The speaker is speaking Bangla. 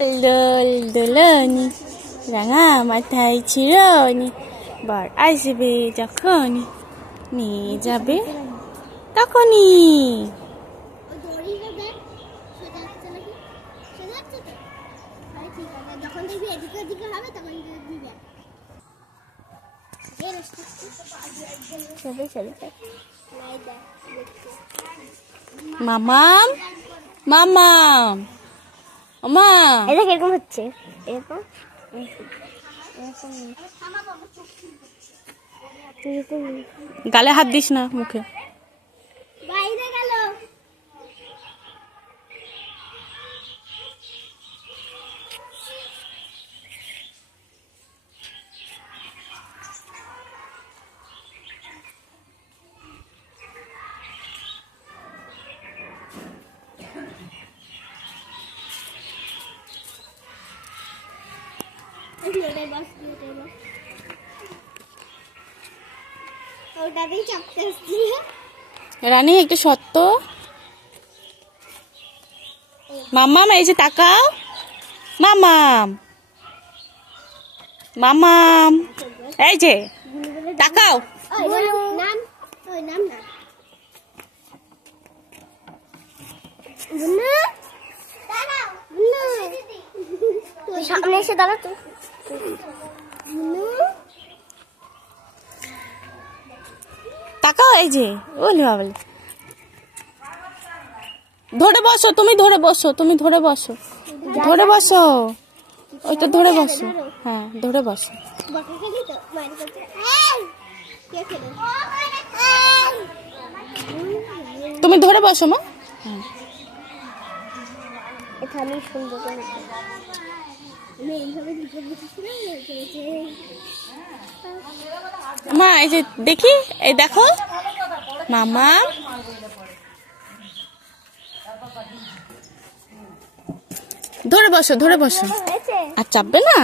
দোল দোলনি রাঙা মাথায় ছিড়নি বর আসবে যখন নিয়ে যাবে তখনই। মামাম মামাম মা এটা কিরকম হচ্ছে? এরকম গালে হাত দিস না, মুখে। বাইরে গেল। রানী একটু সত্য। মামাম এই যে তাকাও, মামাম মামাম এই যে তাকাও। সামনে এসে দাঁড়া তো। তাকাও এই যে, বলি বাবলি ধরে বসো, তুমি ধরে বসো, তুমি ধরে বসো, ধরে বসো, ওই তো ধরে বসো, হ্যাঁ ধরে বসো। তুমি ধরে বসো মা। মা এই যে দেখি, এই দেখো মামা, ধরে বসো, ধরে বসো, আর চাপবে না।